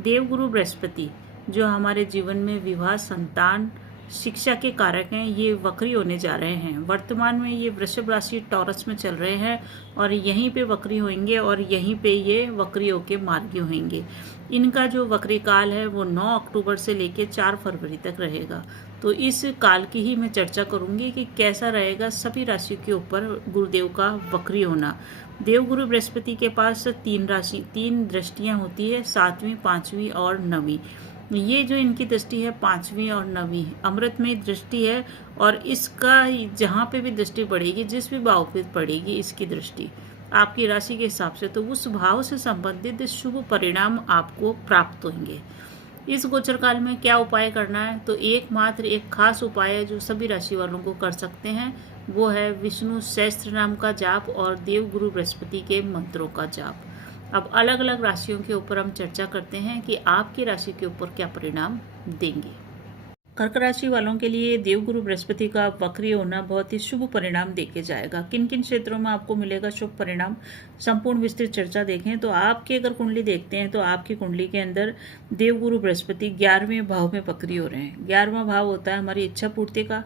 देवगुरु बृहस्पति जो हमारे जीवन में विवाह, संतान, शिक्षा के कारक हैं, ये वक्री होने जा रहे हैं। वर्तमान में ये वृषभ राशि टॉरस में चल रहे हैं और यहीं पे वक्री होंगे और यहीं पे ये वक्री होके मार्गी होंगे। इनका जो वक्री काल है वो 9 अक्टूबर से लेके 4 फरवरी तक रहेगा। तो इस काल की ही मैं चर्चा करूंगी कि कैसा रहेगा सभी राशियों के ऊपर गुरुदेव का वक्री होना। देवगुरु बृहस्पति के पास 3 दृष्टियां होती है, 7वीं, 5वीं और 9वीं। ये जो इनकी दृष्टि है 5वीं और 9वीं अमृतमय दृष्टि है और इसका जहाँ पे भी दृष्टि पड़ेगी, जिस भी भाव पे पड़ेगी इसकी दृष्टि आपकी राशि के हिसाब से, तो उस भाव से संबंधित शुभ परिणाम आपको प्राप्त होंगे। इस गोचर काल में क्या उपाय करना है, तो एकमात्र एक खास उपाय है जो सभी राशि वालों को कर सकते हैं, वो है विष्णु सहस्त्र नाम का जाप और देवगुरु बृहस्पति के मंत्रों का जाप। अब अलग अलग राशियों के ऊपर हम चर्चा करते हैं कि आपकी राशि के ऊपर क्या परिणाम देंगे। कर्क राशि वालों के लिए देवगुरु बृहस्पति का वक्री होना बहुत ही शुभ परिणाम देके जाएगा। किन किन क्षेत्रों में आपको मिलेगा शुभ परिणाम, संपूर्ण विस्तृत चर्चा देखें तो आपकी अगर कुंडली देखते हैं तो आपकी कुंडली के अंदर देवगुरु बृहस्पति 11वें भाव में वक्री हो रहे हैं। 11वां भाव होता है हमारी इच्छा पूर्ति का,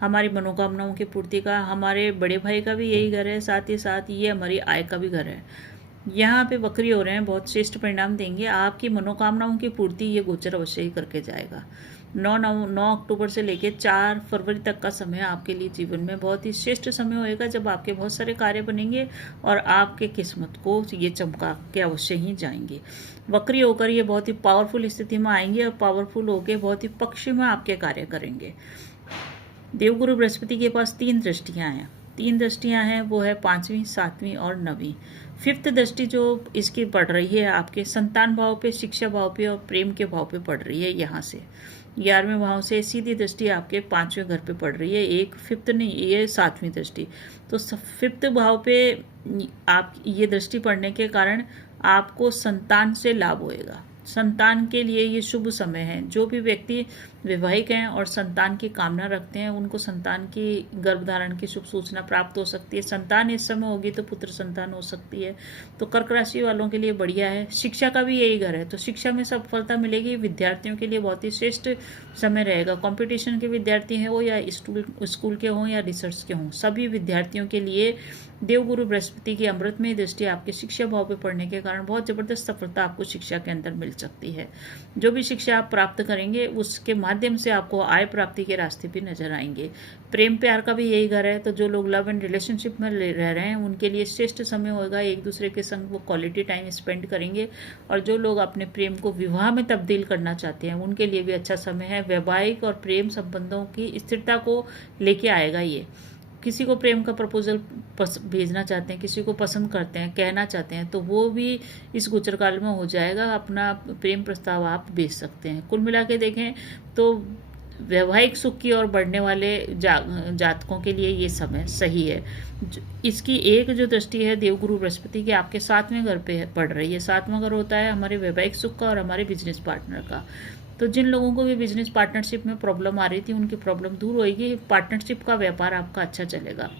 हमारी मनोकामनाओं की पूर्ति का। हमारे बड़े भाई का भी यही घर है, साथ ही साथ ये हमारी आय का भी घर है। यहाँ पे वक्री हो रहे हैं, बहुत श्रेष्ठ परिणाम देंगे। आपकी मनोकामनाओं की पूर्ति ये गोचर अवश्य ही करके जाएगा। 9 अक्टूबर से लेकर 4 फरवरी तक का समय आपके लिए जीवन में बहुत ही श्रेष्ठ समय होएगा, जब आपके बहुत सारे कार्य बनेंगे और आपके किस्मत को ये चमका के अवश्य ही जाएंगे। वक्री होकर ये बहुत ही पावरफुल स्थिति में आएंगे और पावरफुल होकर बहुत ही पक्ष में आपके कार्य करेंगे। देवगुरु बृहस्पति के पास 3 दृष्टियां हैं। 3 दृष्टियां हैं, वो है 5वीं, 7वीं और 9वीं। 5th दृष्टि जो इसकी पड़ रही है आपके संतान भाव पे, शिक्षा भाव पे और प्रेम के भाव पे पड़ रही है। यहाँ से 11वें भाव से सीधी दृष्टि आपके 5वें घर पे पड़ रही है। एक 5th नहीं, ये 7वीं दृष्टि। तो 5th भाव पे आप ये दृष्टि पड़ने के कारण आपको संतान से लाभ होएगा। संतान के लिए ये शुभ समय है। जो भी व्यक्ति वैवाहिक हैं और संतान की कामना रखते हैं, उनको संतान की गर्भधारण की शुभ सूचना प्राप्त हो सकती है। संतान इस समय होगी तो पुत्र संतान हो सकती है। तो कर्क राशि वालों के लिए बढ़िया है। शिक्षा का भी यही घर है, तो शिक्षा में सफलता मिलेगी। विद्यार्थियों के लिए बहुत ही श्रेष्ठ समय रहेगा। कंपटीशन के विद्यार्थी हो या स्कूल के हों या रिसर्च के हों, सभी विद्यार्थियों के लिए देवगुरु बृहस्पति की अमृतमय दृष्टि आपके शिक्षा भाव पे पड़ने के कारण बहुत जबरदस्त सफलता आपको शिक्षा के अंदर मिल सकती है। जो भी शिक्षा आप प्राप्त करेंगे उसके माध्यम से आपको आय प्राप्ति के रास्ते भी नजर आएंगे। प्रेम प्यार का भी यही घर है, तो जो लोग लव एंड रिलेशनशिप में रह रहे हैं उनके लिए श्रेष्ठ समय होगा। एक दूसरे के संग वो क्वालिटी टाइम स्पेंड करेंगे। और जो लोग अपने प्रेम को विवाह में तब्दील करना चाहते हैं उनके लिए भी अच्छा समय है। वैवाहिक और प्रेम संबंधों की स्थिरता को लेके आएगा ये। किसी को प्रेम का प्रपोजल भेजना चाहते हैं, किसी को पसंद करते हैं, कहना चाहते हैं, तो वो भी इस गोचर काल में हो जाएगा। अपना प्रेम प्रस्ताव आप भेज सकते हैं। कुल मिला के देखें तो वैवाहिक सुख की ओर बढ़ने वाले जातकों के लिए ये समय सही है। इसकी एक जो दृष्टि है देवगुरु बृहस्पति की आपके 7वें घर पे पड़ रही है। 7वां घर होता है हमारे वैवाहिक सुख का और हमारे बिजनेस पार्टनर का। तो जिन लोगों को भी बिजनेस पार्टनरशिप में प्रॉब्लम आ रही थी उनकी प्रॉब्लम दूर होगी। पार्टनरशिप का व्यापार आपका अच्छा चलेगा।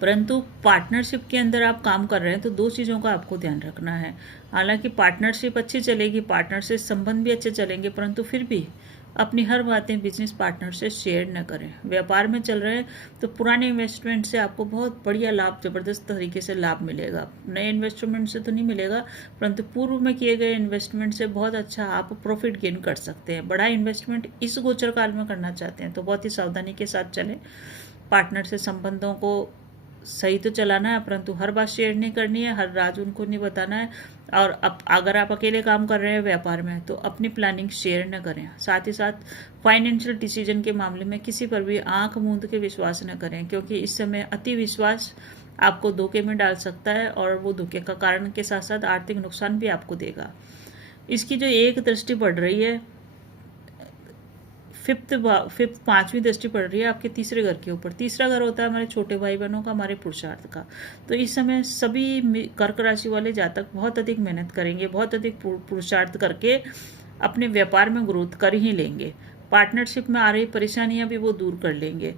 परंतु पार्टनरशिप के अंदर आप काम कर रहे हैं तो 2 चीज़ों का आपको ध्यान रखना है। हालांकि पार्टनरशिप अच्छी चलेगी, पार्टनर से संबंध भी अच्छे चलेंगे, परंतु फिर भी अपनी हर बातें बिजनेस पार्टनर से शेयर न करें। व्यापार में चल रहे हैं तो पुराने इन्वेस्टमेंट से आपको बहुत बढ़िया लाभ, जबरदस्त तरीके से लाभ मिलेगा। नए इन्वेस्टमेंट से तो नहीं मिलेगा, परंतु पूर्व में किए गए इन्वेस्टमेंट से बहुत अच्छा आप प्रॉफिट गेन कर सकते हैं। बड़ा इन्वेस्टमेंट इस गोचर काल में करना चाहते हैं तो बहुत ही सावधानी के साथ चलें। पार्टनर से संबंधों को सही तो चलाना है, परंतु हर बात शेयर नहीं करनी है, हर राज उनको नहीं बताना है। और अब अगर आप अकेले काम कर रहे हैं व्यापार में तो अपनी प्लानिंग शेयर न करें। साथ ही साथ फाइनेंशियल डिसीजन के मामले में किसी पर भी आंख मूंद के विश्वास न करें, क्योंकि इस समय अति विश्वास आपको धोखे में डाल सकता है और वो धोखे का कारण के साथ साथ आर्थिक नुकसान भी आपको देगा। इसकी जो एक दृष्टि पड़ रही है 5वीं दृष्टि पड़ रही है आपके 3रे घर के ऊपर। 3रा घर होता है हमारे छोटे भाई बहनों का, हमारे पुरुषार्थ का। तो इस समय सभी कर्क राशि वाले जातक बहुत अधिक मेहनत करेंगे, बहुत अधिक पुरुषार्थ करके अपने व्यापार में ग्रोथ कर ही लेंगे। पार्टनरशिप में आ रही परेशानियां भी वो दूर कर लेंगे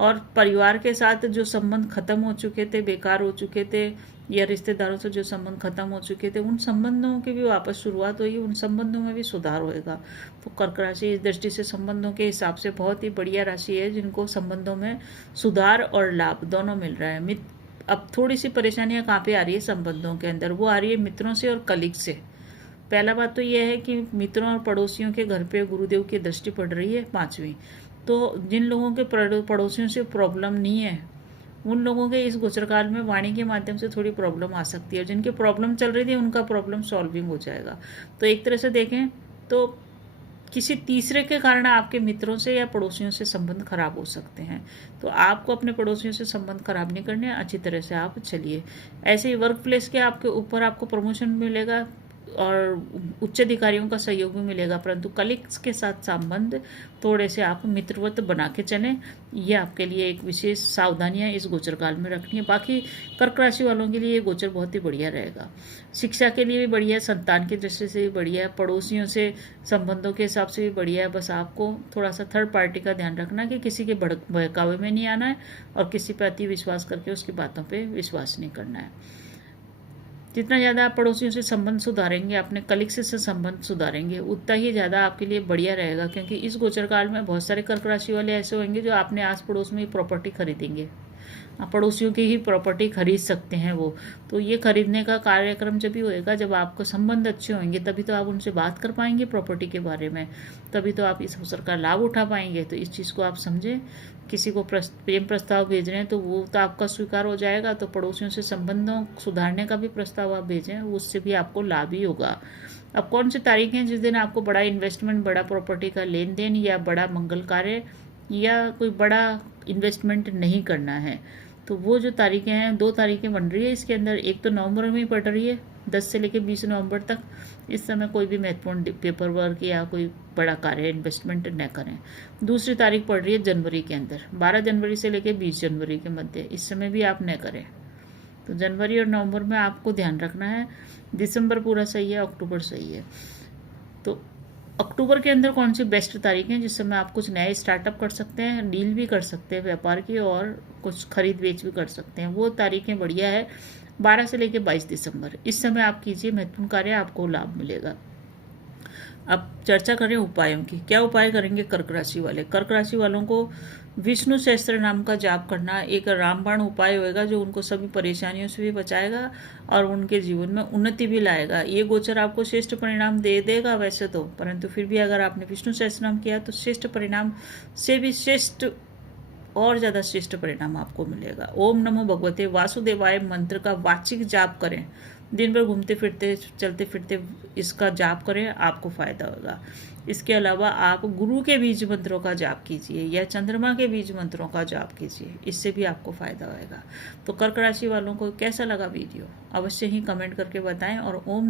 और परिवार के साथ जो संबंध खत्म हो चुके थे, बेकार हो चुके थे, या रिश्तेदारों से जो संबंध खत्म हो चुके थे उन संबंधों की भी वापस शुरुआत होगी, उन संबंधों में भी सुधार होएगा। तो कर्क राशि इस दृष्टि से संबंधों के हिसाब से बहुत ही बढ़िया राशि है, जिनको संबंधों में सुधार और लाभ दोनों मिल रहा है। अब थोड़ी सी परेशानियां कहाँ पे आ रही है संबंधों के अंदर, वो आ रही है मित्रों से और कलीग से। पहला बात तो यह है कि मित्रों और पड़ोसियों के घर पे गुरुदेव की दृष्टि पड़ रही है 5वीं। तो जिन लोगों के पड़ोसियों से प्रॉब्लम नहीं है, उन लोगों के इस गोचरकाल में वाणी के माध्यम से थोड़ी प्रॉब्लम आ सकती है। जिनकी प्रॉब्लम चल रही थी उनका प्रॉब्लम सॉल्विंग हो जाएगा। तो एक तरह से देखें तो किसी तीसरे के कारण आपके मित्रों से या पड़ोसियों से संबंध खराब हो सकते हैं। तो आपको अपने पड़ोसियों से संबंध खराब नहीं करने, अच्छी तरह से आप चलिए। ऐसे ही वर्क प्लेस के आपके ऊपर आपको प्रमोशन मिलेगा और उच्च अधिकारियों का सहयोग भी मिलेगा, परंतु कलीग्स के साथ संबंध थोड़े से आप मित्रवत बना के चलें। ये आपके लिए एक विशेष सावधानियां इस गोचर काल में रखनी है। बाकी कर्क राशि वालों के लिए ये गोचर बहुत ही बढ़िया रहेगा। शिक्षा के लिए भी बढ़िया है, संतान की दृष्टि से भी बढ़िया है, पड़ोसियों से संबंधों के हिसाब से भी बढ़िया है। बस आपको थोड़ा सा थर्ड पार्टी का ध्यान रखना कि किसी के बहकावे में नहीं आना है और किसी पर अति विश्वास करके उसकी बातों पर विश्वास नहीं करना है। जितना ज़्यादा आप पड़ोसियों से संबंध सुधारेंगे, अपने कलीग से संबंध सुधारेंगे, उतना ही ज़्यादा आपके लिए बढ़िया रहेगा। क्योंकि इस गोचर काल में बहुत सारे कर्क राशि वाले ऐसे होंगे जो अपने आस पड़ोस में ही प्रॉपर्टी खरीदेंगे, पड़ोसियों की ही प्रॉपर्टी खरीद सकते हैं वो। तो ये खरीदने का कार्यक्रम जब भी होएगा जब आपको संबंध अच्छे होंगे, तभी तो आप उनसे बात कर पाएंगे प्रॉपर्टी के बारे में, तभी तो आप इस अवसर का लाभ उठा पाएंगे। तो इस चीज़ को आप समझें। किसी को प्रेम प्रस्ताव भेज रहे हैं तो वो तो आपका स्वीकार हो जाएगा, तो पड़ोसियों से संबंधों सुधारने का भी प्रस्ताव आप भेजें, उससे भी आपको लाभ ही होगा। अब कौन सी तारीख है जिस दिन आपको बड़ा इन्वेस्टमेंट, बड़ा प्रॉपर्टी का लेन देन या बड़ा मंगल कार्य या कोई बड़ा इन्वेस्टमेंट नहीं करना है, तो वो जो तारीखें हैं 2 तारीखें बन रही है इसके अंदर। एक तो नवंबर में ही पड़ रही है 10 से लेकर 20 नवंबर तक। इस समय कोई भी महत्वपूर्ण पेपर वर्क या कोई बड़ा कार्य इन्वेस्टमेंट न करें। दूसरी तारीख पड़ रही है जनवरी के अंदर, 12 जनवरी से लेकर 20 जनवरी के मध्य, इस समय भी आप न करें। तो जनवरी और नवंबर में आपको ध्यान रखना है। दिसंबर पूरा सही है, अक्टूबर सही है। तो अक्टूबर के अंदर कौन सी बेस्ट तारीख है जिस समय आप कुछ नए स्टार्टअप कर सकते हैं, डील भी कर सकते हैं व्यापार की, और कुछ खरीद बेच भी कर सकते हैं, वो तारीखें बढ़िया है 12 से लेकर 22 दिसंबर। इस समय आप कीजिए महत्वपूर्ण कार्य, आपको लाभ मिलेगा। अब चर्चा करें उपायों की। क्या उपाय करेंगे कर्क राशि वाले? कर्क राशि वालों को विष्णु सहस्त्र नाम का जाप करना एक रामबाण उपाय होएगा, जो उनको सभी परेशानियों से भी बचाएगा और उनके जीवन में उन्नति भी लाएगा। ये गोचर आपको श्रेष्ठ परिणाम दे देगा वैसे तो, परंतु फिर भी अगर आपने विष्णु सहस्त्र नाम किया तो श्रेष्ठ परिणाम से भी श्रेष्ठ और ज़्यादा श्रेष्ठ परिणाम आपको मिलेगा। ओम नमो भगवते वासुदेवाय मंत्र का वाचिक जाप करें, दिन भर घूमते फिरते चलते फिरते इसका जाप करें, आपको फायदा होगा। इसके अलावा आप गुरु के बीज मंत्रों का जाप कीजिए या चंद्रमा के बीज मंत्रों का जाप कीजिए, इससे भी आपको फायदा होगा। तो कर्क राशि वालों को कैसा लगा वीडियो अवश्य ही कमेंट करके बताएं और ओम